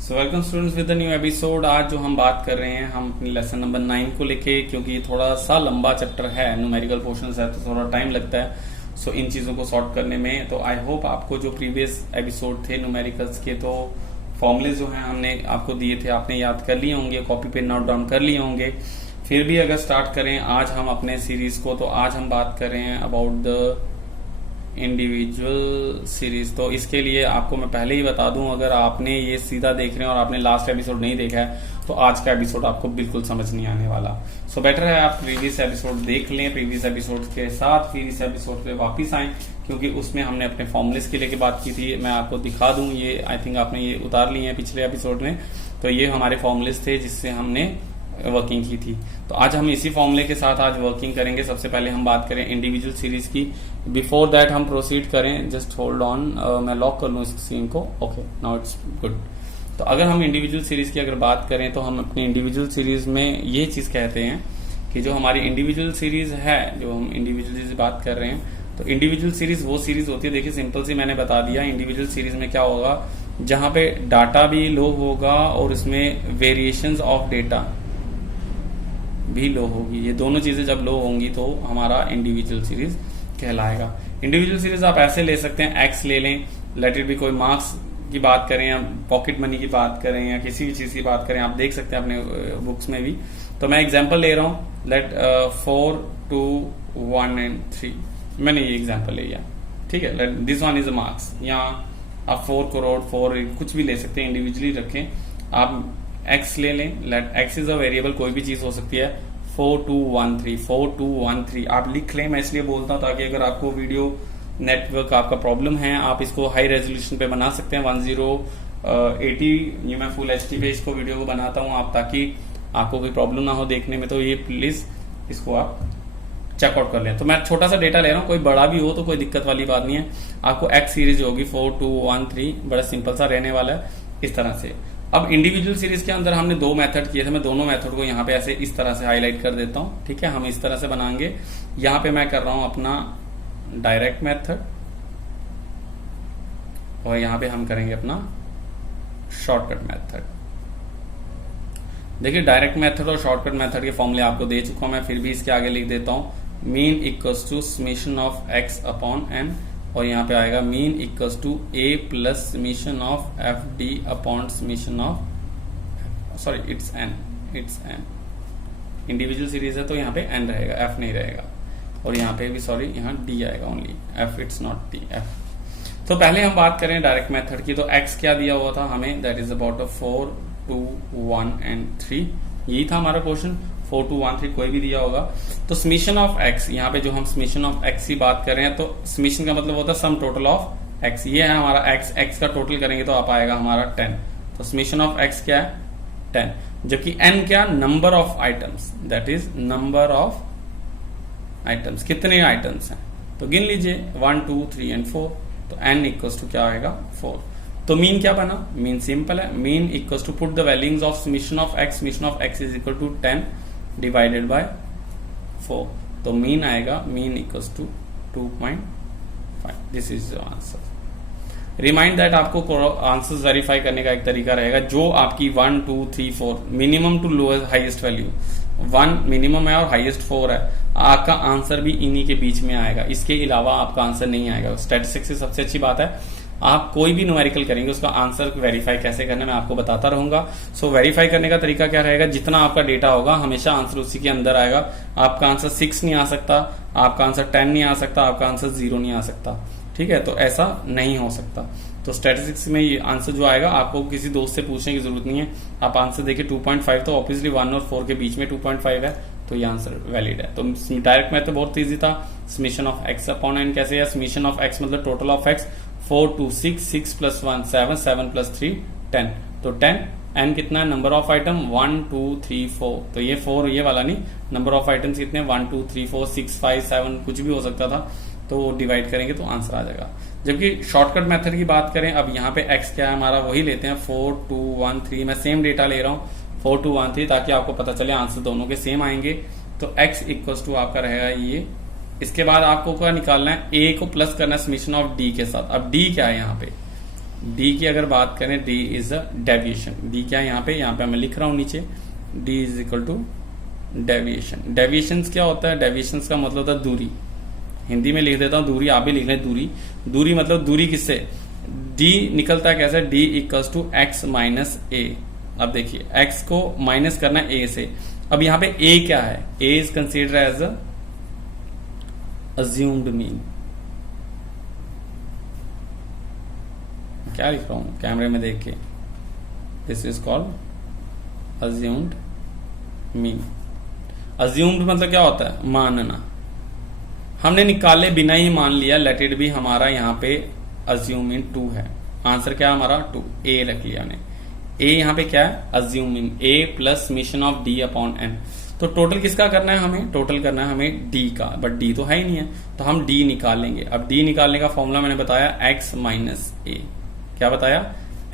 So welcome students with the new episode. आज जो हम बात कर रहे हैं हम अपनी लेसन नंबर 9 को लेके, क्योंकि ये थोड़ा सा लंबा चैप्टर है, न्यूमेरिकल पोर्शंस है तो थोड़ा टाइम लगता है। सो इन चीजों को सॉर्ट करने में तो आई होप आपको जो प्रीवियस एपिसोड थे न्यूमेरिकल्स के, तो फॉर्मुले जो हैं हमने आपको दिए थे, आपने याद कर लिए होंगे, कॉपी पे नोट डाउन कर लिए होंगे। फिर भी अगर स्टार्ट करें आज हम अपने सीरीज को, तो आज हम बात कर रहे हैं अबाउट द इंडिविजुअल सीरीज। तो इसके लिए आपको मैं पहले ही बता दूं, अगर आपने ये सीधा देख रहे हैं और आपने लास्ट एपिसोड नहीं देखा है तो आज का एपिसोड आपको बिल्कुल समझ नहीं आने वाला। सो बेटर है आप प्रीवियस एपिसोड देख लें, प्रीवियस एपिसोड के साथ फिर इस एपिसोड पे वापिस आए, क्योंकि उसमें हमने अपने फॉर्मुलेस के लेके बात की थी। मैं आपको दिखा दूं, ये आई थिंक आपने ये उतार लिए हैं पिछले एपिसोड में। तो ये हमारे फॉर्मुलेस थे जिससे हमने वर्किंग की थी। तो आज हम इसी फॉर्मूले के साथ आज वर्किंग करेंगे। सबसे पहले हम बात करें इंडिविजुअल सीरीज की। बिफोर दैट हम प्रोसीड करें, जस्ट होल्ड ऑन, मैं लॉक कर लूं इस सीन को। Okay, now it's good. तो अगर हम इंडिविजुअल सीरीज की अगर बात करें तो हम अपनी इंडिविजुअल सीरीज में ये चीज कहते हैं कि जो हमारी इंडिविजुअल सीरीज है, जो हम इंडिविजुअल सीरीज बात कर रहे हैं, तो इंडिविजुअल सीरीज वो सीरीज होती है, देखिए सिंपल सी मैंने बता दिया। इंडिविजुअल सीरीज में क्या होगा, जहां पे डाटा भी लो होगा और उसमें वेरिएशंस ऑफ डेटा भी लो होगी। ये दोनों चीजें जब लो होंगी तो हमारा इंडिविजुअल सीरीज कहलाएगा। इंडिविजुअल सीरीज आप ऐसे ले सकते हैं, एक्स ले लें, लेट इट भी कोई मार्क्स की बात करें या पॉकेट मनी की बात करें या किसी भी चीज की बात करें, आप देख सकते हैं अपने बुक्स में भी। तो मैं एग्जांपल ले रहा हूं, लेट 4, 2, 1 एंड 3, मैंने ये एग्जांपल ले लिया, ठीक है। Late this one is a marks, या आप 4 करोड़ 4 कुछ भी ले सकते हैं, इंडिविजुअली रखें। आप एक्स ले लें, let x is a variable, कोई भी चीज हो सकती है। 4213 4213 आप लिख लें, मैं इसलिए बोलता हूं ताकि अगर आपको वीडियो नेटवर्क आपका प्रॉब्लम है, आप इसको हाई रेजोल्यूशन पे बना सकते हैं। 1080 ये मैं फुल एचडी पे इसको वीडियो को बनाता हूं आप, ताकि आपको कोई प्रॉब्लम ना हो देखने में। तो ये प्लीज इसको आप चेकआउट कर लें। तो मैं छोटा सा डेटा ले रहा हूं, कोई बड़ा भी हो तो कोई दिक्कत वाली बात नहीं है। आपको एक्स सीरीज होगी 4213, बड़ा सिंपल सा रहने वाला है इस तरह से। अब इंडिविजुअल सीरीज के अंदर हमने 2 मेथड किए थे, मैं दोनों मेथड को यहाँ पे ऐसे इस तरह से हाईलाइट कर देता हूँ, ठीक है। हम इस तरह से बनाएंगे। यहाँ पे मैं कर रहा हूं अपना डायरेक्ट मेथड और यहाँ पे हम करेंगे अपना शॉर्टकट मेथड। देखिए डायरेक्ट मेथड और शॉर्टकट मेथड के फॉर्मूले आपको दे चुका हूं मैं, फिर भी इसके आगे लिख देता हूं। Mean equals to summation of x upon n, और यहाँ पे आएगा mean equals to A plus summation of F D upon summation of, sorry it's an individual series है तो यहाँ पे एन रहेगा, एफ नहीं रहेगा। और यहाँ पे भी सॉरी, यहाँ डी आएगा only, F it's not D, F. तो पहले हम बात करें डायरेक्ट मेथड की, तो एक्स क्या दिया हुआ था हमें, दैट इज अबाउट 4, 2, 1 एंड 3, यही था हमारा क्वेश्चन। 4, 2, 1, 3 कोई भी दिया होगा। तो समेशन ऑफ एक्स, यहाँ पे जो हम समेशन ऑफ एक्स की बात कर रहे हैं, तो समेशन का मतलब होता है सम टोटल ऑफ एक्स। ये है हमारा एक्स, एक्स का टोटल करेंगे तो आप आएगा हमारा 10। तो समेशन ऑफ एक्स क्या है, 10, जबकि एन क्या, number of items, that is number of items, कितने आइटम्स हैं तो गिन लीजिए 1, 2, 3 एंड 4। तो एन इक्वल्स टू क्या आएगा 4। तो मीन क्या बना, मीन सिंपल है, mean equals to put the values of summation of x is equal to 10 divided by 4। तो मीन आएगा, mean equals to 2.5। This is your answer. Remind that आपको answers verify करने का एक तरीका रहेगा, जो आपकी 1, 2, 3, 4 minimum to lowest highest value 1 minimum है और हाईएस्ट 4 है, आपका आंसर भी इन्हीं के बीच में आएगा, इसके अलावा आपका आंसर नहीं आएगा। स्टैटिस्टिक्स से सबसे अच्छी बात है, आप कोई भी न्यूमेरिकल करेंगे उसका आंसर वेरीफाई कैसे करना मैं आपको बताता रहूंगा। सो वेरीफाई करने का तरीका क्या रहेगा, जितना आपका डेटा होगा हमेशा आंसर उसी के अंदर आएगा। आपका आंसर 6 नहीं आ सकता, आपका आंसर 10 नहीं आ सकता, आपका आंसर 0 नहीं आ सकता, ठीक है। तो ऐसा नहीं हो सकता। तो स्टैटिस्टिक्स में ये आंसर जो आएगा, आपको किसी दोस्त से पूछने की जरूरत नहीं है, आप आंसर देखिए 2.5, तो ऑब्वियसली 1 और 4 के बीच में 2.5 है, तो ये आंसर वैलिड है। तो डायरेक्ट मेथड बहुत ईजी था। Summation of x upon n कैसे है, समेशन ऑफ एक्स मतलब total of x, 4, 2, 6, 6 plus 1 7, 7 plus 3 10। तो 10, एन कितना है, नंबर ऑफ आइटम 1, 2, 3, 4। तो ये 4 ये वाला नहीं, नंबर ऑफ आइटम्स कितने 1, 2, 3, 4, 6, 5, 7 कुछ भी हो सकता था, तो डिवाइड करेंगे तो आंसर आ जाएगा। जबकि शॉर्टकट मेथड की बात करें, अब यहाँ पे एक्स क्या है हमारा, वही लेते हैं 4, 2, 1, 3। मैं सेम डेटा ले रहा हूँ 4, 2, 1, 3, ताकि आपको पता चले आंसर दोनों के सेम आएंगे। तो एक्स इक्वल्स टू आपका रहेगा ये। इसके बाद आपको क्या निकालना है, ए को प्लस करना है समेशन ऑफ डी के साथ। अब डी क्या है यहाँ पे, डी की अगर बात करें, d is a deviation. D क्या है यहाँ पे मैं लिख रहा हूं नीचे, d is equal to deviation. Deviations क्या होता है? डेविएशंस का मतलब होता है दूरी। हिंदी में लिख देता हूं दूरी, आप भी लिख लें दूरी। दूरी मतलब दूरी किससे? डी निकलता है कैसे? D equals to X minus A. अब देखिए एक्स को माइनस करना है ए से। अब यहां पे ए क्या है? A is consider as assumed mean. क्या लिख रहा हूं कैमरे में देख के? This is called assumed mean. Assumed मतलब क्या होता है? मानना। हमने निकाले बिना ही मान लिया, लेट इट बी हमारा यहाँ पे अज्यूम इन 2 है। आंसर क्या है हमारा? 2। ए रख लिया हमने। ए यहाँ पे क्या है? Assume in a plus summation of d upon n. तो टोटल किसका करना है हमें? टोटल करना है हमें डी का, बट डी तो है ही नहीं है, तो हम डी निकालेंगे। अब डी निकालने का फॉर्मूला मैंने बताया एक्स माइनस ए। क्या बताया?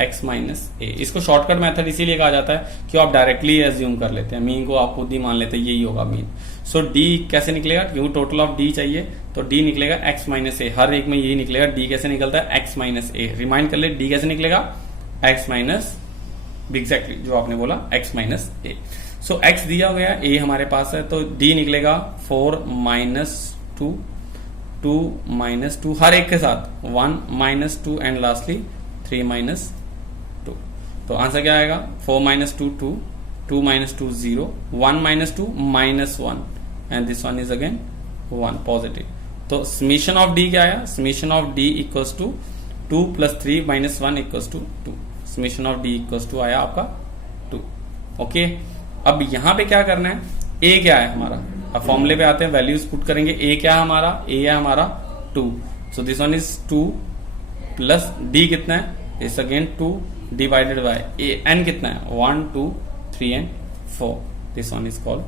एक्स माइनस ए। इसको शॉर्टकट मेथड इसीलिए कहा जाता है कि आप डायरेक्टली एज्यूम कर लेते हैं, मीन को आप खुद ही मान लेते हैं यही होगा मीन। सो डी कैसे निकलेगा? क्योंकि टोटल ऑफ डी चाहिए, तो डी निकलेगा एक्स माइनस ए। हर एक में यही निकलेगा। डी कैसे निकलता है? एक्स माइनस ए। रिमाइंड कर ले, डी कैसे निकलेगा? एक्स माइनस, एग्जैक्टली जो आपने बोला, एक्स माइनस ए। सो एक्स दिया गया, ए हमारे पास है, तो डी निकलेगा 4 माइनस 2, 2 माइनस 2, हर एक के साथ 1 माइनस 2 एंड लास्टली 3 माइनस 2। तो आंसर क्या आएगा? 4 minus 2 2, 2 minus 2 0, 1 minus 2 minus 1 and this one is again 1 positive. तो समेशन ऑफ डी क्या आया? Summation of d equals to 2 plus 3 minus 1 equals to 2। Summation of d equals to आया आपका 2। Okay, अब यहां पे क्या करना है? ए क्या है हमारा? अब फॉर्मूले पे आते हैं, वैल्यूज पुट करेंगे। ए क्या है हमारा? ए है हमारा 2। So this one is 2 plus d कितना है? Is again 2 divided by a. N कितना है? 1 2 3 and 4। This one is called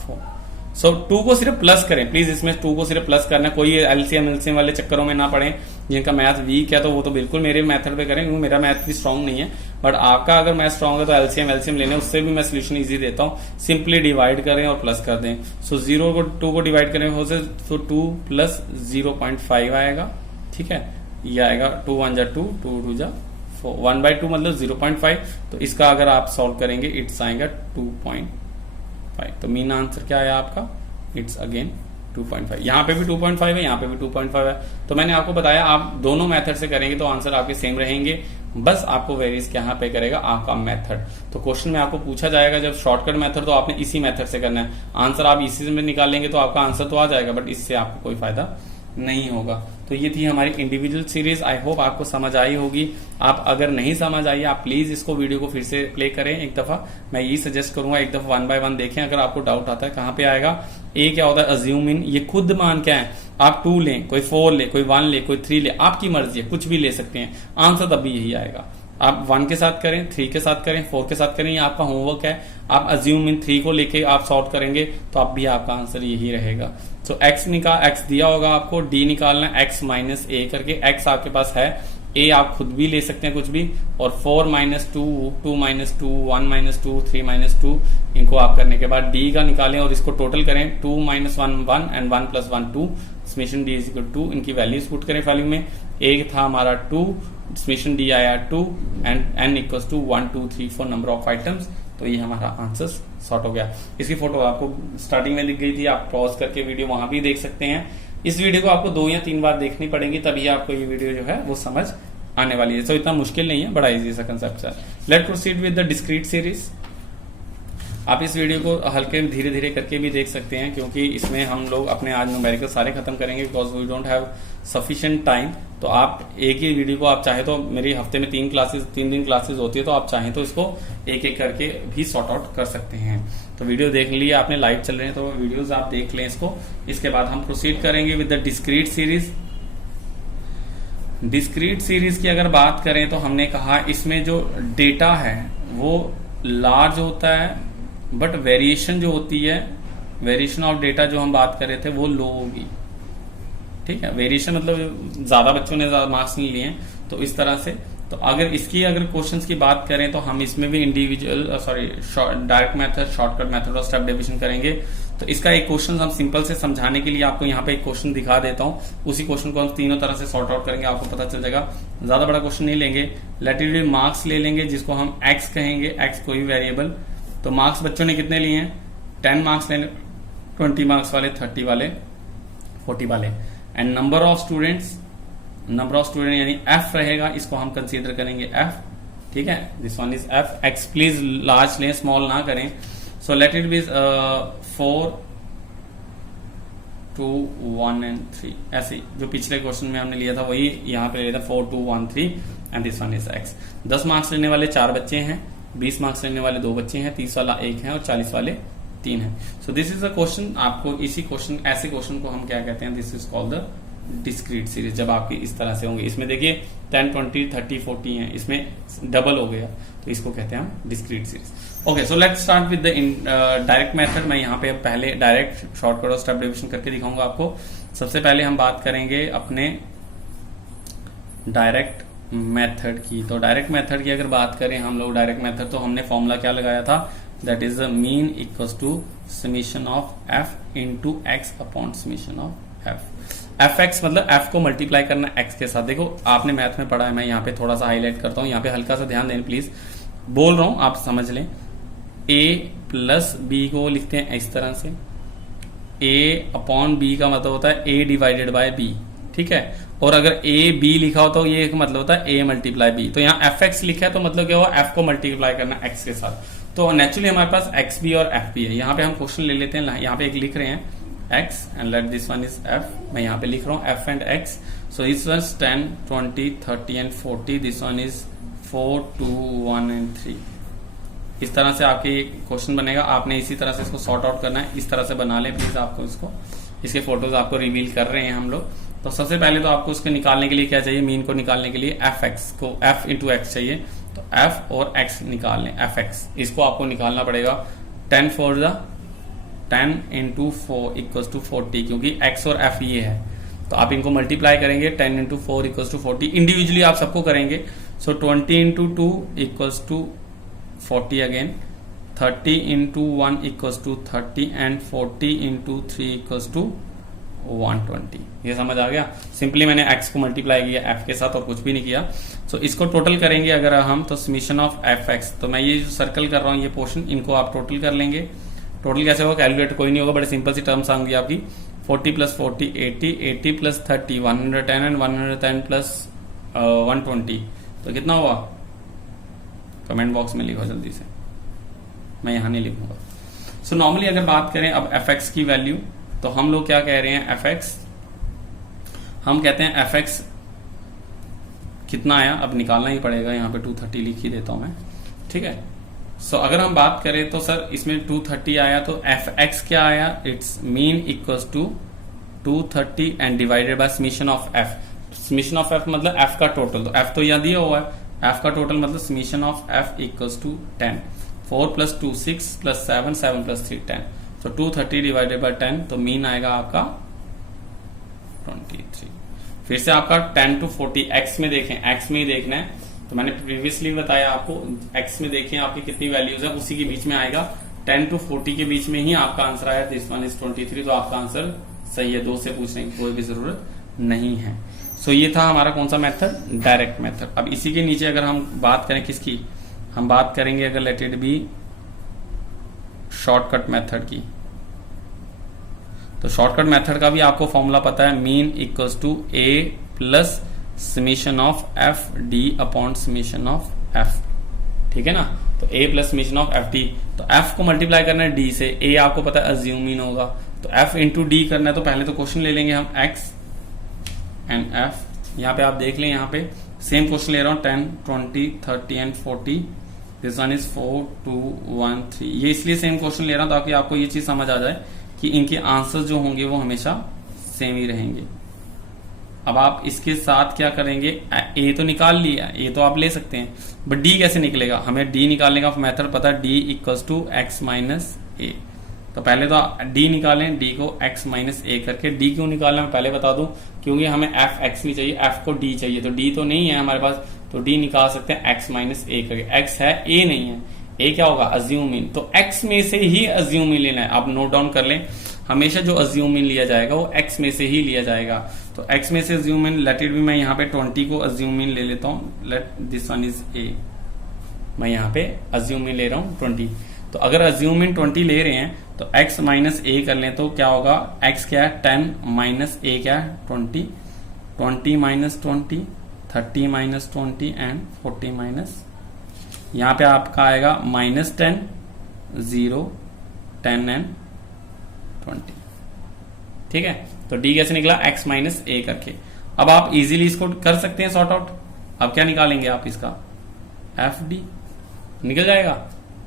4। So 2 को सिर्फ प्लस करें प्लीज, इसमें 2 को सिर्फ प्लस करना है। कोई एलसीएम वाले चक्करों में ना पड़े। जिनका मैथ वीक है तो वो तो बिल्कुल मेरे मेथड पे करें, क्योंकि मेरा मैथ भी स्ट्रांग नहीं है। बट आपका अगर मैथ स्ट्रांग है तो एलसीएम लेने, उससे भी मैं सोल्यूशन इजी देता हूं। सिंपली डिवाइड करें और प्लस कर दें। सो 0 को 2 को डिवाइड करें हो से, तो 2 प्लस 0.5 आएगा। ठीक है, ये आएगा 2 1 जा 2, 2 2 जा 4, 1/2 मतलब 0.5। तो इसका अगर आप सॉल्व करेंगे इट्स आएगा 2.5। तो मीन आंसर क्या आया आपका? It's again 2.5। यहाँ पे भी 2.5 है, यहाँ पे भी 2.5 है। तो मैंने आपको बताया आप दोनों मेथड से करेंगे तो आंसर आपके सेम रहेंगे, बस आपको वेरीज यहाँ पे करेगा आपका मेथड। तो क्वेश्चन में आपको पूछा जाएगा जब शॉर्टकट मेथड, तो आपने इसी मेथड से करना है। आंसर आप इसी में निकालेंगे तो आपका आंसर तो आ जाएगा, बट इससे आपको कोई फायदा नहीं होगा। तो ये थी हमारी इंडिविजुअल सीरीज। आई होप आपको समझ आई होगी। आप अगर नहीं समझ आई, आप प्लीज इसको वीडियो को फिर से प्ले करें एक दफा। मैं यही सजेस्ट करूंगा, एक दफा 1 बाय 1 देखें। अगर आपको डाउट आता है कहाँ पे आएगा, ए क्या होता है? अज्यूम इन। ये खुद मान क्या है? आप 2 लें, कोई 4 ले, कोई 1 ले, कोई 3 ले, आपकी मर्जी है, कुछ भी ले सकते हैं। आंसर तब भी यही आएगा। आप 1 के साथ करें, 3 के साथ करें, 4 के साथ करें, ये आपका होमवर्क है। आप अज्यूम इन 3 को लेके आप सॉल्व करेंगे तो अब भी आपका आंसर यही रहेगा। तो एक्स दिया होगा आपको, डी निकालना है एक्स माइनस ए करके। एक्स आपके पास है, ए आप खुद भी ले सकते हैं कुछ भी, और 4 माइनस 2, 2 माइनस 2, 1 माइनस 2, 3 माइनस 2, इनको आप करने के बाद डी का निकालें और इसको टोटल करें। 2 minus 1 1 and 1 plus 1 2। Summation D is equal 2। इनकी वैल्यूज पुट करें वैल्यू में। ए था हमारा 2, समेशन डी आया 2 and n equals to 1 2 3 4 number of items. तो ये हमारा आंसर सॉर्ट हो गया। इसकी फोटो आपको स्टार्टिंग में दिख गई थी, आप पॉज करके वीडियो वहां भी देख सकते हैं। इस वीडियो को आपको 2 या 3 बार देखनी पड़ेगी, तभी आपको ये वीडियो जो है वो समझ आने वाली है। तो इतना मुश्किल नहीं है, बड़ा इजी सा कंसेप्ट है। Late proceed with the discrete series. आप इस वीडियो को हल्के धीरे धीरे करके भी देख सकते हैं, क्योंकि इसमें हम लोग अपने आज न्यूमेरिकल सारे खत्म करेंगे, because we don't have sufficient time. तो आप एक ही वीडियो को आप चाहे तो, मेरी हफ्ते में 3 दिन क्लासेस होती है, तो आप चाहें तो इसको एक एक करके भी सॉर्ट आउट कर सकते हैं। तो वीडियो देख लिए आपने, लाइव चल रहे हैं तो वीडियोज आप देख लें इसको। इसके बाद हम प्रोसीड करेंगे with the discrete series. Discrete series की अगर बात करें तो हमने कहा इसमें जो डेटा है वो लार्ज होता है, बट वेरिएशन जो होती है, वेरिएशन ऑफ डेटा जो हम बात कर रहे थे वो लो होगी। ठीक है, वेरिएशन मतलब ज्यादा बच्चों ने ज्यादा मार्क्स नहीं लिए हैं, तो इस तरह से तो अगर क्वेश्चंस की बात करें तो हम इसमें भी individual direct method, shortcut method और स्टेप डिवीजन करेंगे। तो इसका एक क्वेश्चन हम सिंपल से समझाने के लिए आपको यहाँ पे एक क्वेश्चन दिखा देता हूँ, उसी क्वेश्चन को हम तीनों तरह से सॉर्ट आउट करेंगे, आपको पता चल जाएगा। ज्यादा बड़ा क्वेश्चन नहीं लेंगे, लेट इट बी मार्क्स ले लेंगे जिसको हम एक्स कहेंगे, एक्स कोई वेरिएबल। तो मार्क्स बच्चों ने कितने लिए हैं, 10 मार्क्स लेने, 20 मार्क्स वाले, 30 वाले, 40 वाले। एंड नंबर ऑफ स्टूडेंट यानी एफ रहेगा, इसको हम कंसीडर करेंगे एफ, ठीक है। This one is F. X please large लें, स्मॉल ना करें। So let it be 4, 2, 1 and 3, ऐसे जो पिछले क्वेश्चन में हमने लिया था वही यहाँ पे लिया था, 4, 2, 1, 3 and this one is x. 10 marks लेने वाले 4 बच्चे हैं, 20 मार्क्स लेने वाले 2 बच्चे हैं, 30 वाला 1 है और 40 वाले 3 है। So this is a question. आपको इसी क्वेश्चन, ऐसे क्वेश्चन को हम क्या कहते हैं, this is called the discrete series. जब आपकी इस तरह से होंगे, इसमें देखिए 10, 20, 30, 40 है, इसमें डबल हो गया, तो इसको कहते हैं हम discrete series. Okay, so let's start with the direct method. मैं यहाँ पे पहले डायरेक्ट, शॉर्टकट और स्टेप डिवीजन करके दिखाऊंगा आपको। सबसे पहले हम बात करेंगे अपने डायरेक्ट मेथड की। तो डायरेक्ट मेथड की अगर बात करें हम लोग, डायरेक्ट मेथड तो हमने फॉर्मूला क्या लगाया था, that is the mean equals to summation of f into x upon summation of f. F x मतलब एफ को मल्टीप्लाई करना एक्स के साथ। देखो आपने मैथ में पढ़ा है, मैं यहाँ पे थोड़ा सा हाईलाइट करता हूँ, यहाँ पे हल्का सा ध्यान दें प्लीज, बोल रहा हूं आप समझ लें। ए प्लस बी को लिखते हैं इस तरह से, ए अपॉन बी का मतलब होता है ए डिवाइडेड बाय बी, ठीक है। और अगर ए बी लिखा हो तो ये मतलब होता है ए मल्टीप्लाई बी। तो यहाँ एफ एक्स लिखा है तो मतलब क्या हुआ, एफ को मल्टीप्लाई करना एक्स के साथ। तो नेचुरली हमारे पास एक्स बी और एफ बी है। यहाँ पे हम क्वेश्चन ले लेते हैं, यहाँ पे एक लिख रहे हैं x and let this one is f। मैं यहाँ पे लिख रहा हूँ f and x। so this one is 10, 20, 30 and 40। this one is 4, 2, 1 and 3। इस तरह से आपके क्वेश्चन बनेगा। आपने इसी तरह से इसको सॉर्ट आउट करना है, इस तरह से बना ले प्लीज। आपको इसको, इसके फोटोज आपको रिवील कर रहे हैं हम लोग। तो सबसे पहले तो आपको उसको निकालने के लिए क्या चाहिए, मीन को निकालने के लिए एफ एक्स को, एफ इंटू एक्स चाहिए। तो एफ और एक्स निकाल लें, एफ एक्स इसको आपको निकालना पड़ेगा। 10 4 द 10 इंटू 4 इक्वल्स टू 40, क्योंकि x और f ये है तो आप इनको मल्टीप्लाई करेंगे। 10 इंटू 4 इक्वल्स टू 40, इंडिविजुअली आप सबको करेंगे। So 20 into 2 equals to 40 again, 30 into 1 equals to 30 and 40 into 3 equals to 120। ये समझ आ गया। सिंपली मैंने x को मल्टीप्लाई किया f के साथ और कुछ भी नहीं किया। सो इसको टोटल करेंगे अगर हम, तो समीशन ऑफ एफ एक्स। तो मैं ये जो सर्कल कर रहा हूँ ये पोर्शन, इनको आप टोटल कर लेंगे। टोटल कैसे होगा, कैलकुलेट कोई नहीं होगा, बड़े सिंपल सी टर्म्स आएंगी आपकी। 40 प्लस 40 80, 80 प्लस 30 110 एंड 110 प्लस 120, तो कितना हुआ, कमेंट बॉक्स में लिखो जल्दी से, मैं यहां नहीं लिखूंगा। सो नॉर्मली अगर बात करें अब एफ एक्स की वैल्यू, तो हम लोग क्या कह रहे हैं, एफ एक्स हम कहते हैं एफ एक्स कितना आया, अब निकालना ही पड़ेगा। यहाँ पे 230 लिख ही देता हूं मैं, ठीक है। सो अगर हम बात करें तो सर इसमें 230 आया, तो एफ एक्स क्या आया, it's mean equals to 230 and divided by summation of f. Summation of f मतलब एफ का टोटल, तो एफ तो यहाँ दिया हुआ है, एफ का टोटल मतलब summation of f equals to 10। 4 plus 2 6 plus 7 7 plus 3 10। तो 230 डिवाइडेड बाय 10, तो मीन आएगा आपका 23। फिर से आपका 10 to 40 एक्स में देखें, एक्स में ही देखना है। तो मैंने प्रीवियसली बताया आपको, एक्स में देखें आपकी कितनी वैल्यूज है, उसी के बीच में आएगा। 10 to 40 के बीच में ही आपका आंसर आया, दिस वन इज 23। तो आपका आंसर सही है, 2 से पूछने की कोई भी जरूरत नहीं है। सो ये था हमारा कौन सा मेथड, डायरेक्ट मेथड। अब इसी के नीचे अगर हम बात करें किसकी, हम बात करेंगे अगर late it B shortcut method की। तो शॉर्टकट मेथड का भी आपको फॉर्मूला पता है, mean equals to A plus summation of F D upon summation of F, ठीक है ना। तो A plus summation of F D, तो एफ को मल्टीप्लाई करना है डी से, ए आपको पता है अज्यूमिन होगा, तो एफ इंटू डी करना है। तो पहले तो क्वेश्चन ले लेंगे हम एक्स एंड एफ। यहाँ पे आप देख लें, यहाँ पे सेम क्वेश्चन ले रहा हूँ, 10 20 30 एंड 40। This one is 4 2 1 3। ये इसलिए सेम क्वेश्चन ले रहा हूं ताकि आपको ये चीज समझ आ जाए कि इनके आंसर जो होंगे वो हमेशा सेम ही रहेंगे। अब आप इसके साथ क्या करेंगे, ए तो निकाल लिया, ए तो आप ले सकते हैं, बट डी कैसे निकलेगा, हमें डी निकालने का मेथड पता है, D equals to X minus A. तो पहले तो डी निकालें, डी को एक्स माइनस ए करके। डी क्यों निकालना मैं पहले बता दूं, क्योंकि हमें एफ एक्स नहीं चाहिए, एफ को डी चाहिए। तो डी तो नहीं है हमारे पास, तो डी निकाल सकते हैं x माइनस ए करके। x है, a नहीं है, a क्या होगा अज्यूम इन, तो x में से ही अज्यूम इन लेना है। आप नोट डाउन कर लें, हमेशा जो अज्यूम इन लिया जाएगा वो x में से ही लिया जाएगा। तो x में से अज्यूम इन, लेट इट भी, मैं यहाँ पे 20 को अज्यूम इन ले लेता हूँ, late this one is a, मैं यहाँ पे अज्यूम इन ले रहा हूँ 20। तो अगर अज्यूम इन 20 ले रहे हैं तो x माइनस ए कर लें तो क्या होगा, x क्या है 10 माइनस ए क्या है 20, 20 माइनस 20, 30 माइनस 20 एंड 40 माइनस, यहाँ पे आपका आएगा -10, 0, 10 एंड 20। ठीक है, तो d कैसे निकला, x माइनस ए करके। अब आप इजीली इसको कर सकते हैं सॉर्ट आउट। अब क्या निकालेंगे आप इसका, एफ डी निकल जाएगा,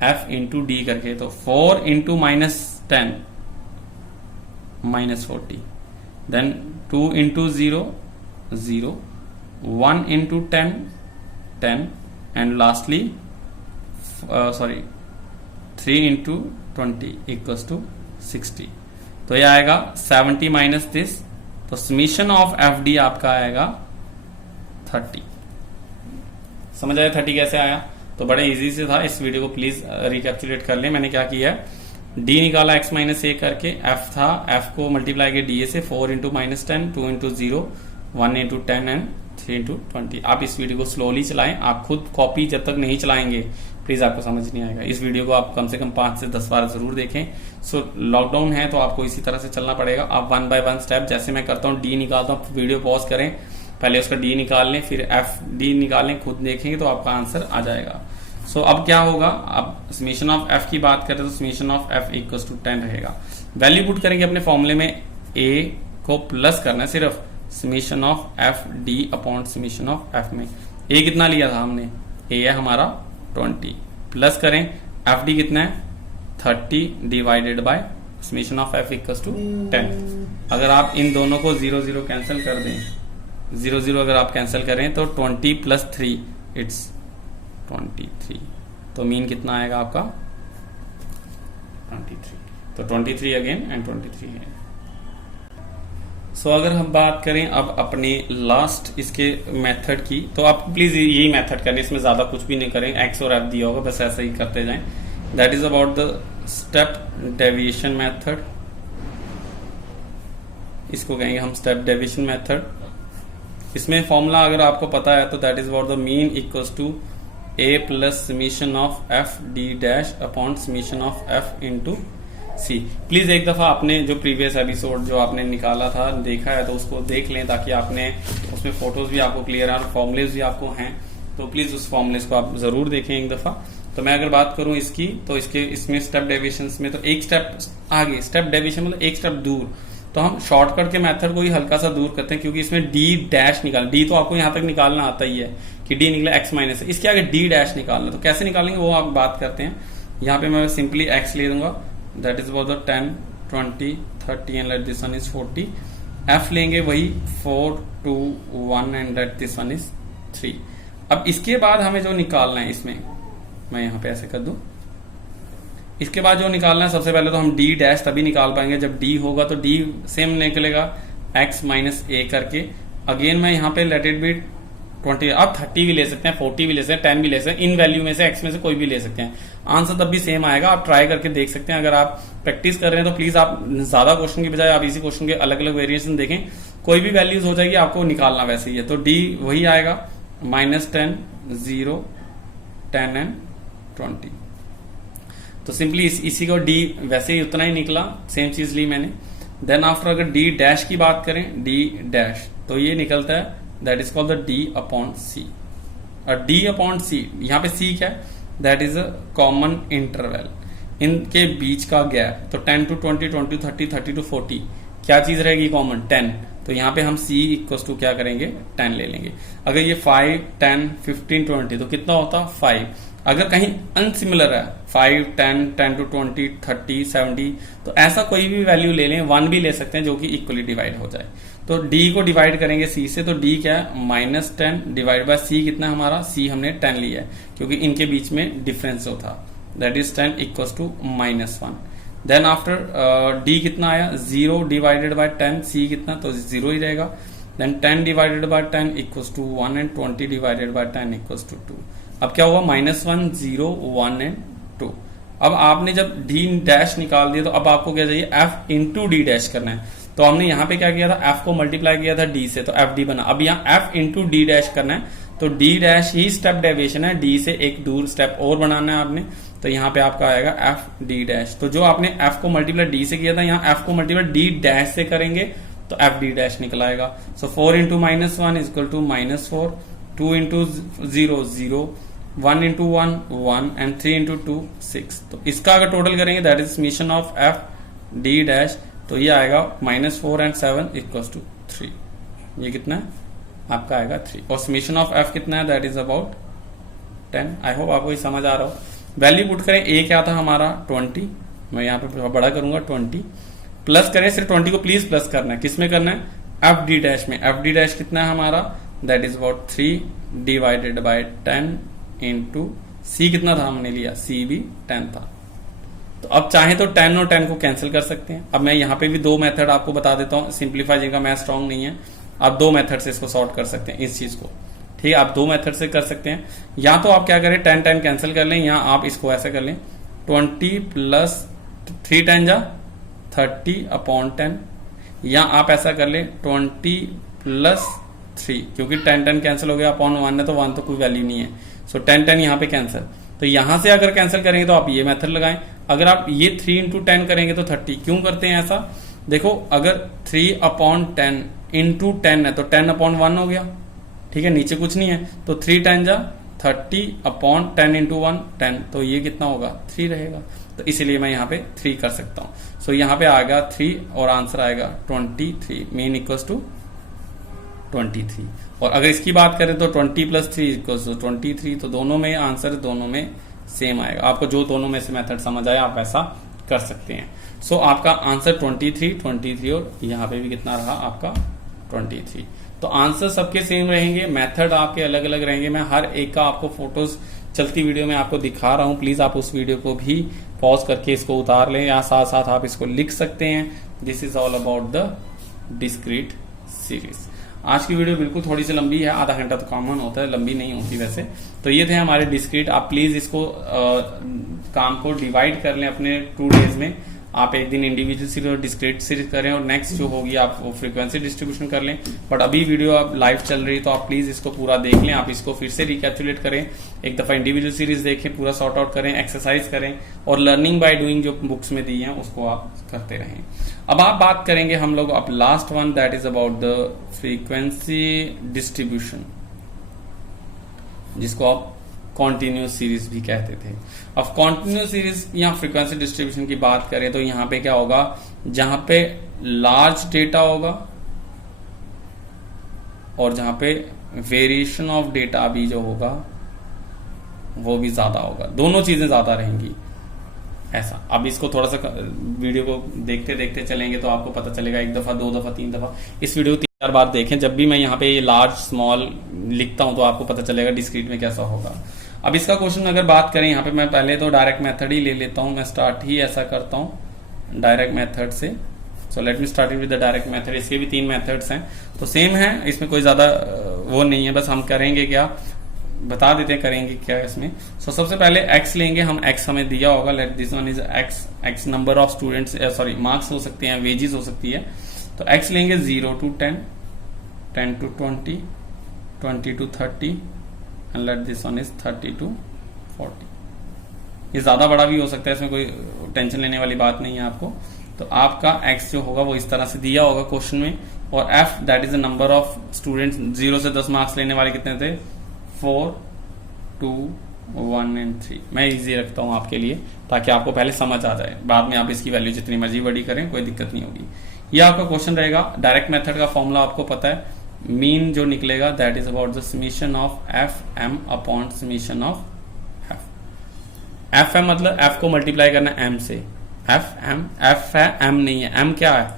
f इंटू डी करके। तो 4 into -10 -40, then 2 into 0 0, 1 into 10 10 and lastly 3 into 20 equals to 60। तो ये आएगा 70 माइनस दिस, तो समीशन ऑफ एफ डी आपका आएगा 30। समझ आया 30 कैसे आया? तो बड़े इजी से था, इस वीडियो को प्लीज रिकैप्चुलेट कर ले। मैंने क्या किया है, d निकाला x माइनस ए करके, f था, f को मल्टीप्लाई किया डी से, 4 into -10, 2 into 0, 1 into 10 and 3 into 20। आप इस वीडियो को स्लोली चलाएं, आप खुद कॉपी जब तक नहीं चलाएंगे प्लीज आपको समझ नहीं आएगा। इस वीडियो को आप कम से कम 5 से 10 बार जरूर देखें। सो लॉकडाउन है तो आपको इसी तरह से चलना पड़ेगा। आप 1 बाय 1 स्टेप, जैसे मैं करता हूँ, d निकालता हूँ, वीडियो पॉज करें, पहले उसका d निकाल लें, फिर f d निकालें, खुद देखेंगे तो आपका आंसर आ जाएगा। सो अब क्या होगा, अब समीशन ऑफ f की बात करें तो summation of f equals to 10 रहेगा। वैल्यू पुट करेंगे अपने फॉर्मूले में, a को प्लस करना है सिर्फ, summation of f d upon summation of f में a कितना लिया था हमने, a है हमारा 20, प्लस करें f d कितना है 30 divided by summation of f equals to 10। अगर आप इन दोनों को 0 0 कैंसिल कर दें, 0 0 अगर आप कैंसिल करें तो 20 प्लस 3 इट्स 23। तो मीन कितना आएगा आपका 23। तो 23 अगेन एंड 23 है। सो अगर हम बात करें अब अपने लास्ट इसके मेथड की, तो आप प्लीज यही मेथड करें, इसमें ज्यादा कुछ भी नहीं करें, x और f दिया होगा बस ऐसा ही करते जाएं। That is about the step deviation method, इसको कहेंगे हम स्टेप डेविएशन मेथड। इसमें फॉर्मूला अगर आपको पता है तो that is about the mean equals to a plus summation of f d dash upon summation of f into c. Please एक दफा आपने जो प्रीवियस एपिसोड जो आपने निकाला था, देखा है तो उसको देख लें, ताकि आपने उसमें फोटोज भी आपको क्लियर है और फॉर्मुलेज भी आपको हैं, तो प्लीज उस फॉर्मुलेज को आप जरूर देखें एक दफा। तो मैं अगर बात करूं इसकी, तो इसमें स्टेप डेविएशन में तो एक स्टेप आगे, स्टेप डेविएशन मतलब एक स्टेप दूर, तो हम शॉर्टकट के मेथड को ही हल्का सा दूर करते हैं, क्योंकि इसमें डी डैश निकाल, डी तो आपको यहां तक निकालना आता ही है कि डी निकला x माइनस, इसके आगे डी डैश निकालना, तो कैसे निकालेंगे वो आप बात करते हैं। यहाँ पे मैं सिंपली x ले दूंगा, that is about the 10 20 30 and let this one is 40। f लेंगे वही 4 2 1 and let this one is 3। अब इसके बाद हमें जो निकालना है, इसमें मैं यहाँ पे ऐसे कर दूं, इसके बाद जो निकालना है, सबसे पहले तो हम d डैश तभी निकाल पाएंगे जब d होगा, तो d सेम निकलेगा x माइनस ए करके। अगेन मैं यहाँ पे लेट इट बी 20, आप 30 भी ले सकते हैं, 40 भी ले सकते हैं, 10 भी ले सकते हैं, इन वैल्यू में से x में से कोई भी ले सकते हैं, आंसर तब भी सेम आएगा। आप ट्राई करके देख सकते हैं। अगर आप प्रैक्टिस कर रहे हैं तो प्लीज आप ज्यादा क्वेश्चन की बजाय आप इसी क्वेश्चन के अलग अलग वेरिएशन देखें, कोई भी वैल्यूज हो जाएगी, आपको निकालना वैसे ही है। तो d वही आएगा -10 0 10 एंड 20। तो सिंपली इसी को d वैसे ही उतना ही निकला, सेम चीज ली मैंने। देन आफ्टर अगर d डैश की बात करें, d डैश, तो ये निकलता है that is called the d upon C. और d अपॉन सी, यहाँ पे c क्या है, that is a common interval, इनके बीच का गैप। तो 10 to 20 20 to 30 30 to 40 क्या चीज रहेगी कॉमन, 10। तो यहाँ पे हम c इक्वल्स टू क्या करेंगे, 10 ले लेंगे। अगर ये 5 10 15 20 तो कितना होता 5। अगर कहीं अनसिमिलर है 5 10 10 to 20 30 70, तो ऐसा कोई भी वैल्यू ले लें, 1 भी ले सकते हैं जो कि इक्वली डिवाइड हो जाए। तो d को डिवाइड करेंगे c से, तो d क्या है -10 डिवाइड बाय c कितना हमारा, c हमने 10 लिया है क्योंकि इनके बीच में डिफरेंस जो था, that is 10 equals to -1। Then after d कितना आया 0 डिवाइडेड बाय 10, c कितना, तो 0 ही रहेगा। Then 10 divided by 10 equals to 1 and 20 divided by 10 equals to 2। अब क्या हुआ, -1 0 1 एंड 2। अब आपने जब d डैश निकाल दिया तो अब आपको क्या चाहिए, f इंटू डी डैश करना है। तो हमने यहाँ पे क्या किया था, f को मल्टीप्लाई किया था d से, तो fd बना। अब यहाँ f इंटू डी डैश करना है, तो d डैश ही स्टेप डेविएशन है, d से एक दूर स्टेप और बनाना है आपने। तो यहाँ पे आपका आएगा f d डैश। तो जो आपने f को मल्टीप्लाई d से किया था, यहाँ f को मल्टीप्लाई d डैश से करेंगे तो f d डैश निकल आएगा। So 4 into -1 is equal to -4, 2 into 0 0, 1 into 1 1 and 3 into 2 6। तो इसका अगर टोटल करेंगे that is summation of f d dash, तो ये आएगा -4 एंड 7 इक्वल्स टू 3। ये कितना है आपका आएगा 3। और समीशन ऑफ f कितना है, that is about 10। I hope आपको ये समझ आ रहा हो। वैल्यू पुट करें, a क्या था हमारा 20, मैं यहाँ पे बड़ा करूंगा 20, प्लस करें, सिर्फ 20 को प्लीज प्लस करना है, किस में करना है, f d डैश में। f d डैश कितना है हमारा, that is about 3 divided by 10 into c कितना था हमने लिया, c भी 10 था। तो अब चाहे तो 10 और 10 को कैंसिल कर सकते हैं। अब मैं यहाँ पे भी दो मेथड आपको बता देता हूँ, सिंप्लीफाई जिनका मैथ स्ट्रांग नहीं है, आप दो मेथड से इसको सॉर्ट कर सकते हैं इस चीज को। ठीक है, आप दो मेथड से कर सकते हैं। या तो आप क्या करें, 10 10 कैंसिल कर लें, या आप इसको ऐसे कर लें 20 प्लस 3 10 जा 30 अपॉन 10, या आप ऐसा कर लें 20 प्लस 3, क्योंकि 10 10 कैंसिल हो गया, अपॉन 1 है तो 1 तो कोई वैल्यू नहीं है। सो 10 10 यहाँ पे कैंसिल। तो यहां से अगर कैंसिल करेंगे तो आप ये मेथड लगाएं। अगर आप ये 3 इंटू 10 करेंगे तो 30। क्यों करते हैं ऐसा, देखो अगर 3 अपॉन 10 इंटू 10 है तो 10 अपॉन 1 हो गया। ठीक है, नीचे कुछ नहीं है, तो 3 10 जा 30 अपॉन 10 इंटू 1 10, तो ये कितना होगा 3 रहेगा। तो इसीलिए मैं यहाँ पे 3 कर सकता हूँ। सो यहाँ पे आएगा 3 और आंसर आएगा 23, मीन इक्वल्स टू 23। और अगर इसकी बात करें तो 20 प्लस 3 इक्वल्स टू 23। तो दोनों में आंसर दोनों में सेम आएगा। आपको जो दोनों में से मेथड समझ आए आप वैसा कर सकते हैं। सो आपका आंसर 23 और यहाँ पे भी कितना रहा आपका 23। तो आंसर सबके सेम रहेंगे, मेथड आपके अलग अलग रहेंगे। मैं हर एक का आपको फोटोज चलती वीडियो में आपको दिखा रहा हूं, प्लीज आप उस वीडियो को भी पॉज करके इसको उतार लें, या साथ साथ आप इसको लिख सकते हैं। This is all about the discrete series. आज की वीडियो बिल्कुल थोड़ी सी लंबी है, आधा घंटा तो कॉमन होता है, लंबी नहीं होती वैसे। तो ये थे हमारे डिस्क्रीट। आप प्लीज इसको काम को डिवाइड कर लें अपने 2 डेज में। आप एक दिन इंडिविजुअल सीरीज और डिस्क्रीट सीरीज करें, और नेक्स्ट जो होगी आप वो फ्रीक्वेंसी डिस्ट्रीब्यूशन कर लें। बट अभी वीडियो अब लाइव चल रही है तो आप प्लीज इसको पूरा देख लें। आप इसको फिर से रिकैप्चुलेट करें, एक दफा इंडिविजुअल सीरीज देखें, पूरा सॉर्ट आउट करें, एक्सरसाइज करें, और लर्निंग बाय डूइंग जो बुक्स में दी है उसको आप करते रहें। अब आप बात करेंगे हम लोग अब last one, that is about the frequency distribution, जिसको आप कॉन्टिन्यूस सीरीज भी कहते थे। अब कॉन्टिन्यूस सीरीज या फ्रीक्वेंसी डिस्ट्रीब्यूशन की बात करें तो यहां पे क्या होगा, जहां पे लार्ज डेटा होगा और जहां पे वेरिएशन ऑफ डेटा भी जो होगा वो भी ज्यादा होगा, दोनों चीजें ज्यादा रहेंगी ऐसा। अब इसको थोड़ा सा वीडियो को देखते देखते चलेंगे तो आपको पता चलेगा, एक दफा 2 दफा 3 दफा इस वीडियो को 3-4 बार देखें। जब भी मैं यहाँ पे ये लार्ज स्मॉल लिखता हूं तो आपको पता चलेगा डिस्क्रीट में कैसा होगा। अब इसका क्वेश्चन अगर बात करें, यहाँ पे मैं पहले तो डायरेक्ट मेथड ही ले लेता हूं, मैं स्टार्ट ही ऐसा करता हूं डायरेक्ट मेथड से। So let me start with the direct method. इसके भी 3 मेथड्स हैं तो सेम है, इसमें कोई ज्यादा वो नहीं है, बस हम करेंगे क्या बता देते हैं करेंगे क्या इसमें। सो सबसे पहले x लेंगे हम, x हमें दिया होगा, late this one is x number of students, sorry marks हो सकते हैं, वेजेस हो सकती है। तो x लेंगे 0 to 10, 10 to 20, 20 to 30 and let this one is 30 to 40। ये ज्यादा बड़ा भी हो सकता है, इसमें कोई टेंशन लेने वाली बात नहीं है आपको। तो आपका x जो होगा वो इस तरह से दिया होगा क्वेश्चन में, और f that is the number of students, 0 से 10 मार्क्स लेने वाले कितने थे, 4 2 1 एंड 3। मैं इजी रखता हूं आपके लिए ताकि आपको पहले समझ आ जाए, बाद में आप इसकी वैल्यू जितनी मर्जी बड़ी करें कोई दिक्कत नहीं होगी। ये आपका क्वेश्चन रहेगा। डायरेक्ट मेथड का फॉर्मूला आपको पता है, मीन जो निकलेगा that is about the summation of f m upon summation of f. F m मतलब एफ को मल्टीप्लाई करना एम से, एफ एम, एफ है एम नहीं है, एम क्या है,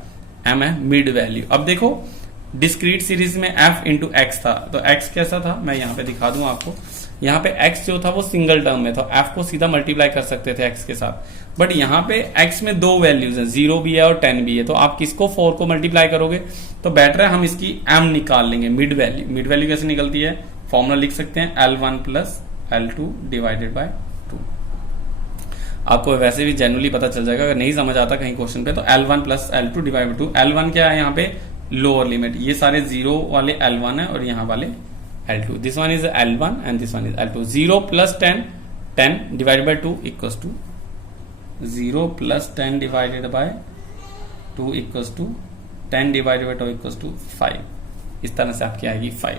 एम है मिड वैल्यू। अब देखो डिस्क्रीट सीरीज में f इंटू एक्स था, तो x कैसा था मैं यहाँ पे दिखा दूं आपको। यहाँ पे x जो था वो सिंगल टर्म में था, f को सीधा मल्टीप्लाई कर सकते थे x के साथ, बट यहाँ पे x में दो वैल्यूज हैं, 0 भी है और 10 भी है, तो आप किसको 4 को मल्टीप्लाई करोगे, तो बेटर है हम इसकी m निकाल लेंगे, मिड वैल्यू कैसे निकलती है, फॉर्मूला लिख सकते हैं L1 plus L2 divided by 2। आपको वैसे भी जनरली पता चल जाएगा, अगर नहीं समझ आता कहीं क्वेश्चन पे, तो L1 plus L2 divide by 2। L1 क्या है यहाँ पे, लोअर लिमिट, ये सारे 0 वाले L1 है और यहाँ वाले L2, this one is L1 and this one is L2। 0 plus 10 divided by 2 equals to 0 plus 10 divided by 2 equals to 10 divided by 2 equals to 5। इस तरह से आपकी आएगी 5।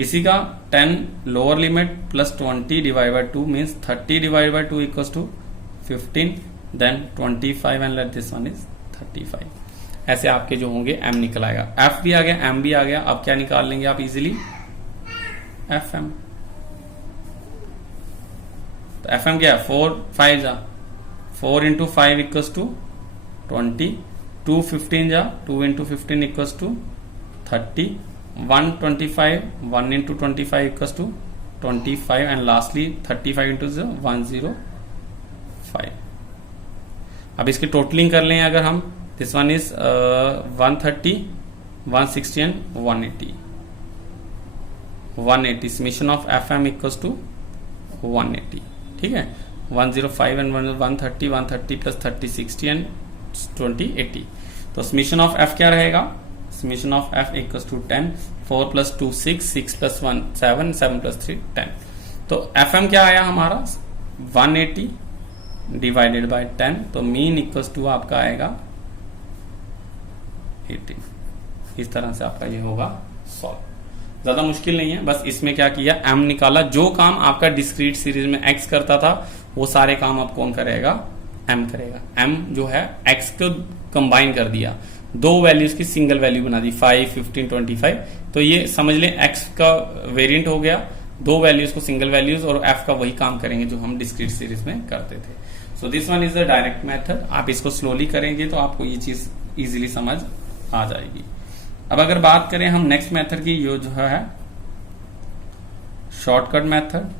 इसी का 10 lower limit plus 20 divide by 2 means 30 divide by 2 equals to 15, then 25 and let this one is 35। ऐसे आपके जो होंगे m निकल आएगा, f भी आ गया, m भी आ गया। अब क्या निकाल लेंगे आप इजीली, fm। तो fm क्या है, 4 5 जा 4 इंटू 5 इक्वल्स टू 20, 2 15 जा 2 into 15 equals to 30, 1 25, 1 into 25 equals to 25 and lastly 35 into 105। अब इसकी टोटलिंग कर लें अगर हम, this one is 130, 160 and 180। 180 summation of fm equals to 180, ठीक है। 105 एंड 130, 130 प्लस 30 60 एंड 20 80। तो समेशन ऑफ f क्या रहेगा, summation of f equals to 10, 4 plus 2 6, 6 plus 1 7, 7 plus 3 10। तो fm क्या आया हमारा 180 डिवाइडेड बाय 10, तो मीन इक्वल्स टू आपका आएगा 18। इस तरह से आपका ये होगा सॉल्व। ज्यादा मुश्किल नहीं है, बस इसमें क्या किया, m निकाला। जो काम आपका डिस्क्रीट सीरीज में x करता था वो सारे काम आप कौन करेगा, m करेगा। m जो है x को कंबाइन कर दिया, दो वैल्यूज की सिंगल वैल्यू बना दी, 5 15 25। तो ये समझ लें x का वेरिएंट हो गया, दो वैल्यूज को सिंगल वैल्यूज, और f का वही काम करेंगे जो हम डिस्क्रीट सीरीज में करते थे। सो this one is the direct method. आप इसको स्लोली करेंगे तो आपको ये चीज इजीली समझ आ जाएगी। अब अगर बात करें हम नेक्स्ट मेथड की, जो है शॉर्टकट मेथड।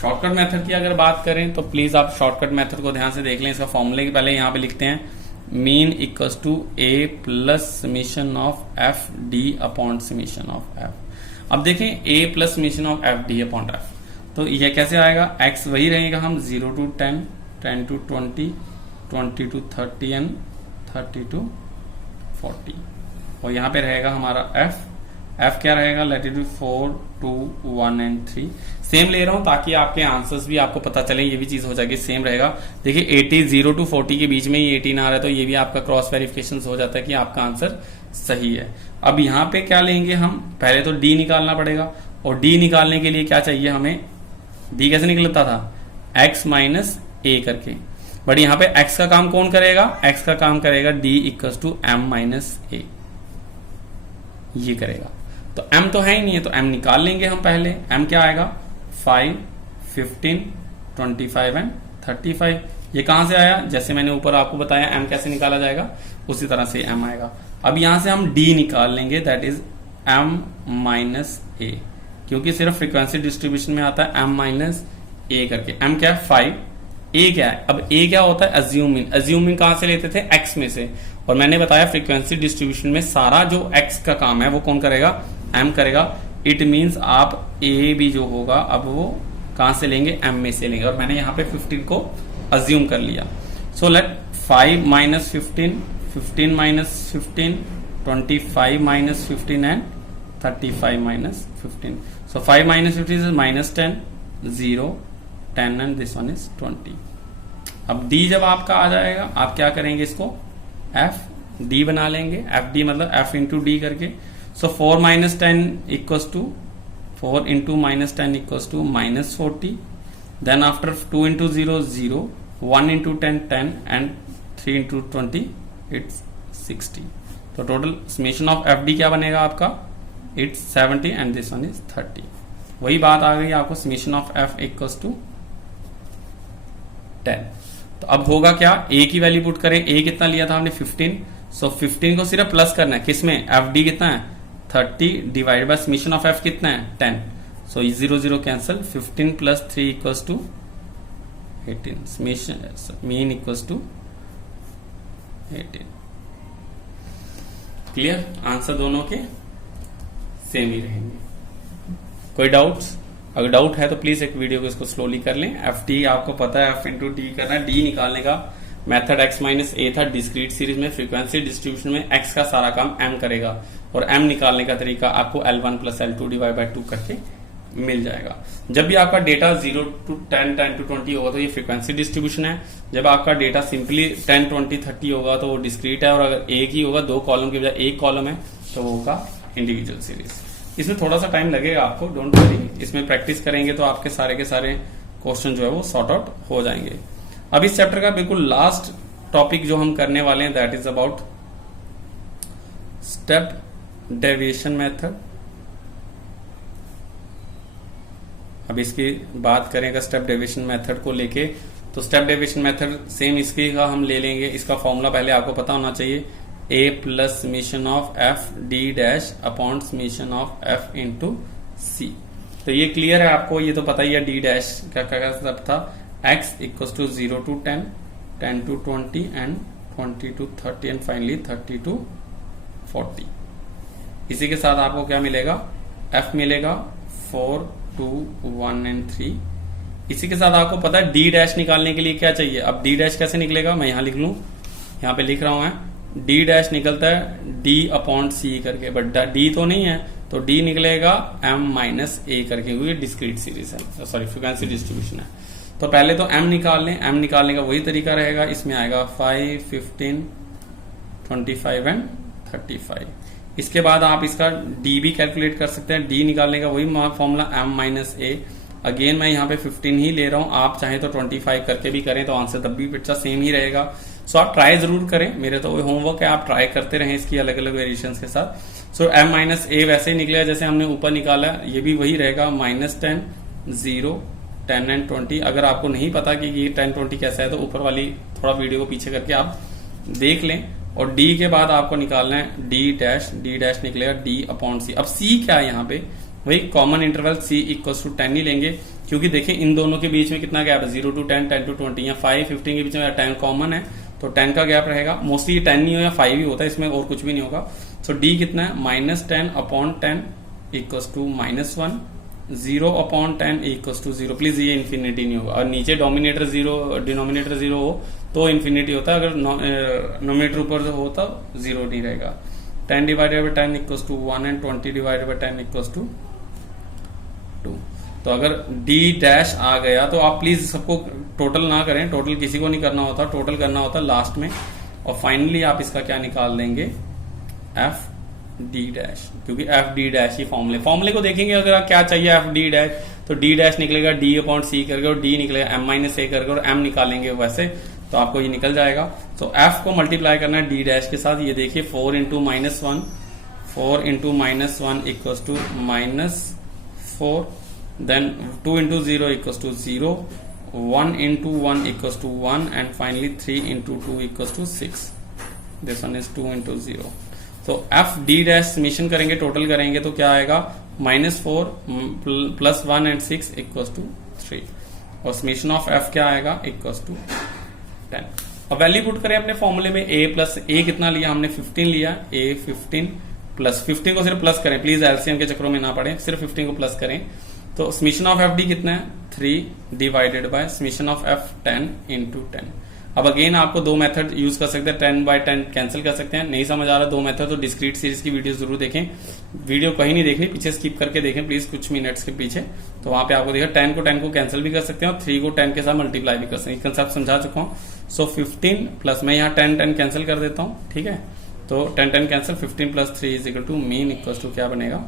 शॉर्टकट मेथड की अगर बात करें तो प्लीज आप शॉर्टकट मेथड को ध्यान से देख लें। इसका फॉर्मूले के पहले यहां पे लिखते हैं mean equals to a plus summation of f d upon summation of f। अब देखें a plus summation of f d upon f, तो यह कैसे आएगा, x वही रहेगा, हम 0 to 10, 10 to 20, 20 to 30 and 30 to 40, और यहां पे रहेगा हमारा f क्या रहेगा, let it be 4 2 1 and 3। Same ले रहा हूं ताकि आपके आंसर्स भी आपको पता चले, ये भी चीज हो जाएगी सेम रहेगा। देखिए 80 0 टू 40 के बीच में ही 18 आ रहा है, तो ये भी आपका क्रॉस वेरिफिकेशन हो जाता है कि आपका आंसर सही है। अब यहाँ पे क्या लेंगे हम, पहले तो d निकालना पड़ेगा, और d निकालने के लिए क्या चाहिए हमें, d कैसे निकलता था, x माइनस a करके, बट यहाँ पे x का काम कौन करेगा, x का काम करेगा d equals to m minus a, ये करेगा। तो m तो है ही नहीं है, तो m निकाल लेंगे हम पहले। m क्या आएगा, 5 15 25 एंड 35। ये कहां से आया, जैसे मैंने ऊपर आपको बताया m कैसे निकाला जाएगा उसी तरह से m आएगा। अब यहां से हम d निकाल लेंगे, that is m minus a, क्योंकि सिर्फ फ्रीक्वेंसी डिस्ट्रीब्यूशन में आता है m माइनस a करके। m क्या है 5, a क्या है, अब a क्या होता है, अज्यूमिंग। अज्यूमिंग कहां से लेते थे, x में से, और मैंने बताया फ्रीक्वेंसी डिस्ट्रीब्यूशन में सारा जो x का काम है वो कौन करेगा, m करेगा। इट मींस आप a भी जो होगा अब वो कहां से लेंगे, m में से लेंगे, और मैंने यहां पे 15 को अज्यूम कर लिया। So let 5 minus 15, 15 minus 15, 25 minus 15 and 35 minus 15। So 5 minus 15 is minus 10, 0 10 and this one is 20। अब d जब आपका आ जाएगा, आप क्या करेंगे, इसको f d बना लेंगे, f d मतलब f इंटू डी करके। So 4 minus 10 equals to 4 into minus 10 equals to minus 40, then after 2 into 0 0, 1 into 10 10 and 3 into 20 it's 60। तो total summation of F d क्या बनेगा आपका, it's 70 and this one is 30। वही बात आ गई आपको, summation of f equals to 10। तो अब होगा क्या, a की वैल्यू पुट करें, a कितना लिया था हमने 15, सो 15 को सिर्फ प्लस करना है, किसमें, एफ डी कितना है 30 divide by summation of f कितना है 10, so 0 0 cancel, 15 plus 3 equals to 18, summation mean equals to 18। Clear, answer दोनों के सेम ही रहेंगे। कोई डाउट्स? अगर डाउट है तो प्लीज एक वीडियो को इसको स्लोली कर लें। एफ टी आपको पता है, एफ इंटू डी करना है। डी निकालने का मेथड x माइनस ए था डिस्क्रीट सीरीज में। फ्रीक्वेंसी डिस्ट्रीब्यूशन में x का सारा काम m करेगा, और m निकालने का तरीका आपको L1 plus L2 divide by 2 करके मिल जाएगा। जब भी आपका डेटा 0 to 10, 10 to 20 होगा तो ये फ्रीक्वेंसी डिस्ट्रीब्यूशन है। जब आपका डेटा सिंपली 10, 20, 30 होगा तो वो डिस्क्रीट है, और अगर एक ही होगा, 2 कॉलम के बजाय एक कॉलम है, तो वो होगा इंडिविजुअल सीरीज। इसमें थोड़ा सा टाइम लगेगा आपको, डोंट वरी। इसमें प्रैक्टिस करेंगे तो आपके सारे के सारे क्वेश्चन जो है वो सॉर्ट आउट हो जाएंगे। अब इस चैप्टर का बिल्कुल लास्ट टॉपिक जो हम करने वाले हैं that is about step deviation method. अब इसकी बात करें अगर स्टेप डेविएशन मेथड को लेके, तो स्टेप डेविएशन मेथड सेम इसकी का हम ले लेंगे। इसका फॉर्मूला पहले आपको पता होना चाहिए, a plus summation of F D dash upon summation of F into C. तो ये क्लियर है आपको, ये तो पता ही है डी डैश क्या क्या सब था। x equals to 0 to 10, 10 to 20 and 20 to 30 and finally 30 to 40। इसी के साथ आपको क्या मिलेगा, f मिलेगा 4, 2, 1 एंड 3। इसी के साथ आपको पता है डी डैश निकालने के लिए क्या चाहिए। अब डी डैश कैसे निकलेगा, मैं यहां लिख लूं, यहां पे लिख रहा हूं मैं, डी डैश निकलता है डी अपॉन सी करके, बट डी तो नहीं है, तो डी निकलेगा m माइनस ए करके, हुई डिस्क्रीट सीरीज है, सॉरी फ्रीक्वेंसी डिस्ट्रीब्यूशन है। तो पहले तो m निकाल लें। m निकालने का वही तरीका रहेगा, इसमें आएगा 5, 15, 25 एंड 35। इसके बाद आप इसका d भी कैलकुलेट कर सकते हैं। d निकालने का वही फॉर्मूला m माइनस ए। अगेन मैं यहाँ पे 15 ही ले रहा हूं, आप चाहे तो 25 करके भी करें तो आंसर तब भी बच्चा सेम ही रहेगा। सो आप ट्राई जरूर करें, मेरे तो होमवर्क है, आप ट्राई करते रहें इसकी अलग अलग वेरिएशंस के साथ। सो m माइनस ए वैसे ही निकलेगा जैसे हमने ऊपर निकाला, ये भी वही रहेगा, -10, 0, 10 एंड 20। अगर आपको नहीं पता कि ये 10, 20 कैसा है तो ऊपर वाली थोड़ा वीडियो को पीछे करके आप देख लें। और d के बाद आपको निकालना है d डैश निकलेगा d अपॉन सी। अब c क्या है यहाँ पे, वही common interval c equals to 10 ही लेंगे, क्योंकि देखिए इन दोनों के बीच में कितना गैप है, 0 to 10, 10 to 20 या 5, 15 के बीच में 10 कॉमन है, तो 10 का गैप रहेगा। मोस्टली 10 नहीं हो या 5 ही होता है, इसमें और कुछ भी नहीं होगा। सो d कितना है, -10 upon 10 equals to -1, 0 upon 10 equals to 0। Please ये इन्फिनिटी नहीं होगा, और नीचे डोमिनेटर 0 डिनोमिनेटर 0 हो तो इन्फिनिटी होता है, अगर नोमिनेटर ऊपर हो तो 0 नहीं रहेगा। 10 divided by 10 equals to 1 and 20 divided by 10 equals to 2। तो अगर d डैश आ गया तो आप प्लीज सबको टोटल ना करें, टोटल किसी को नहीं करना होता, टोटल करना होता लास्ट में। और फाइनली आप इसका क्या निकाल देंगे, एफ डी डैश, क्योंकि एफ डी डैश ही फॉर्मूले को देखेंगे। अगर आप क्या चाहिए एफ डी डैश, तो डी डैश निकलेगा डी अपॉन सी करके, और डी निकलेगा m माइनस ए करके, और m निकालेंगे वैसे तो आपको ये निकल जाएगा। तो f को मल्टीप्लाई करना है डी डैश के साथ। ये देखिए 4 into -1, 4 into -1 equals to -4, then 2 into 0 equals to 0, 1 into 1 equals to 1, and finally 3 into 2 equals to 6. This one is 2 into 0. So f d dash summation करेंगे, टोटल करेंगे तो क्या आएगा, -4 प्लस 1 एंड 6 इक्वल्स टू 3, और समीशन ऑफ f क्या आएगा, equals to 10। अब value put करें अपने फॉर्मूले में, a प्लस a कितना लिया हमने, 15 लिया, a 15 प्लस 15 को सिर्फ प्लस करें, प्लीज एलसीएम के चक्रों में ना पड़े, सिर्फ 15 को प्लस करें। तो समीशन ऑफ एफ डी कितना है, 3 divided by summation of F 10 into 10। अब अगेन आपको दो मेथड यूज कर सकते हैं, 10 by 10 कैंसिल कर सकते हैं। नहीं समझ आ रहा दो मेथड तो डिस्क्रीट सीरीज की वीडियो जरूर देखें, वीडियो कहीं नहीं देखनी, पीछे स्किप करके देखें प्लीज, कुछ मिनट्स के पीछे। तो वहां पे आपको देखा 10 को कैंसिल भी कर सकते हैं, और 3 को 10 के साथ मल्टीप्लाई भी कर सकते हैं। कंसेप्ट समझा चुका हूँ। सो 15 प्लस मैं यहाँ 10 कैंसिल कर देता हूँ, ठीक है। तो 10 cancel, 15 plus 3 is equal to mean equal to क्या बनेगा,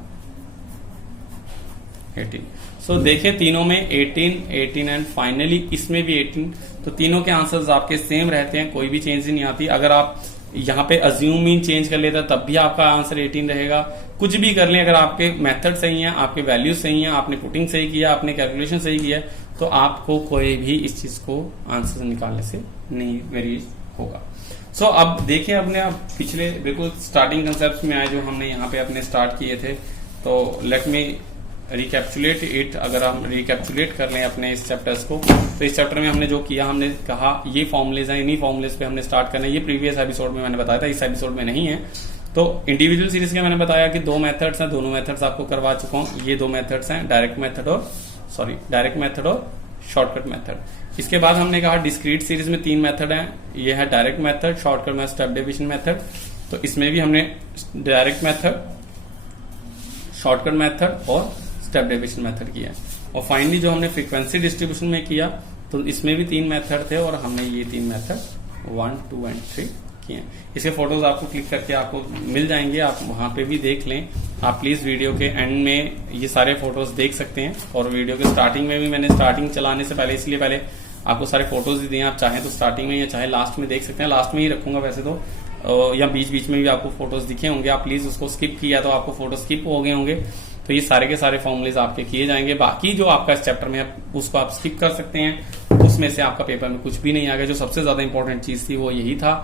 18। सो देखिए तीनों में 18 एंड फाइनली इसमें भी 18, तो तीनों के आंसर्स आपके सेम रहते हैं, कोई भी चेंज नहीं आती। अगर आप यहाँ पे अज्यूम मीन चेंज कर लेता तब भी आपका आंसर 18 रहेगा। कुछ भी कर लें, अगर आपके मेथड सही है, आपके वैल्यूज सही है, आपने पुटिंग सही किया, आपने कैलकुलेशन सही किया, तो आपको कोई भी इस चीज को आंसर निकालने से नहीं वेरी होगा। सो अब देखिए अपने आप पिछले बिल्कुल स्टार्टिंग कंसेप्ट में आए जो हमने यहाँ पे अपने स्टार्ट किए थे। तो लेट मी रिकैप्चुलेट इट। अगर हम रिकैप्चुलेट कर लें अपने इस चैप्टर्स को, तो इस चैप्टर में हमने जो किया, हमने कहा ये फॉर्मुलेज हैं, इन्हीं फॉर्मुलेज पे हमने स्टार्ट करना है। ये प्रीवियस एपिसोड में मैंने बताया था, इस एपिसोड में नहीं है। तो इंडिविजुअल सीरीज के मैंने बताया कि 2 मेथड्स हैं, दोनों मेथड्स आपको करवा चुका हूं। ये 2 मेथड्स हैं, डायरेक्ट मेथड और शॉर्टकट मेथड। इसके बाद हमने कहा डिस्क्रीट सीरीज में 3 मेथड हैं। ये है डायरेक्ट मेथड, शॉर्टकट में स्टेप डिवीजन मेथड। तो इसमें भी हमने डायरेक्ट मेथड, शॉर्टकट मेथड और स्टेप डिवीजन मेथड किया है। और फाइनली जो हमने फ्रीक्वेंसी डिस्ट्रीब्यूशन में किया, तो इसमें भी 3 मेथड थे और हमने ये 3 मेथड 1, 2 एंड 3 किए हैं। इसके फोटोज आपको क्लिक करके आपको मिल जाएंगे, आप वहां पे भी देख लें। आप प्लीज वीडियो के एंड में ये सारे फोटोज देख सकते हैं। और वीडियो के स्टार्टिंग में भी मैंने स्टार्टिंग चलाने से पहले, इसलिए पहले आपको सारे फोटोज ही दिए। आप चाहें तो स्टार्टिंग में या चाहे लास्ट में देख सकते हैं। लास्ट में ही रखूंगा वैसे तो, या बीच बीच में भी आपको फोटोज दिखे होंगे। आप प्लीज उसको स्किप किया तो आपको फोटो स्किप हो गए होंगे। तो ये सारे के सारे फॉर्मुलेज आपके किए जाएंगे। बाकी जो आपका इस चैप्टर में है उसको आप स्किप कर सकते हैं। उसमें से आपका पेपर में कुछ भी नहीं आ गया। जो सबसे ज्यादा इंपॉर्टेंट चीज थी वो यही था।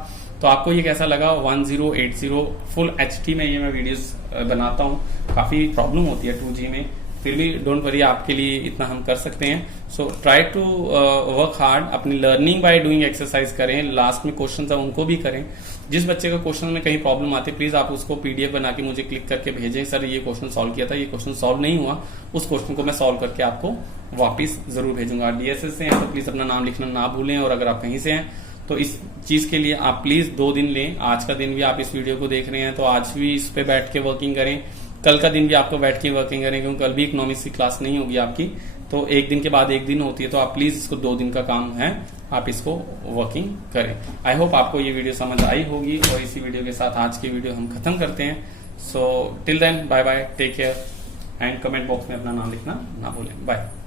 तो आपको ये कैसा लगा? 1080 फुल HD में ये मैं वीडियोस बनाता हूँ। काफी प्रॉब्लम होती है 2G में, फिर भी डोंट वरी, आपके लिए इतना हम कर सकते हैं। So try to work hard. अपनी लर्निंग बाय डूइंग एक्सरसाइज करें। लास्ट में क्वेश्चन है उनको भी करें। जिस बच्चे का क्वेश्चन में कहीं प्रॉब्लम आती है, प्लीज आप उसको PDF बना के मुझे क्लिक करके भेजें। सर ये क्वेश्चन सॉल्व किया था, ये क्वेश्चन सॉल्व नहीं हुआ। उस क्वेश्चन को मैं सॉल्व करके आपको वापिस जरूर भेजूंगा। DSS से हैं तो प्लीज अपना नाम लिखना ना भूलें। और अगर आप कहीं से हैं तो इस चीज के लिए आप प्लीज 2 दिन लें। आज का दिन भी आप इस वीडियो को देख रहे हैं तो आज भी इस पे बैठ के वर्किंग करें। कल का दिन भी आपको बैठ के वर्किंग करें, क्योंकि कल भी इकोनॉमिक्स की क्लास नहीं होगी आपकी। तो एक दिन के बाद एक दिन होती है। तो आप प्लीज इसको 2 दिन का काम है, आप इसको वर्किंग करें। आई होप आपको ये वीडियो समझ आई होगी। और इसी वीडियो के साथ आज की वीडियो हम खत्म करते हैं। So till then, bye bye, take care and comment box में अपना नाम लिखना ना भूलें। बाय।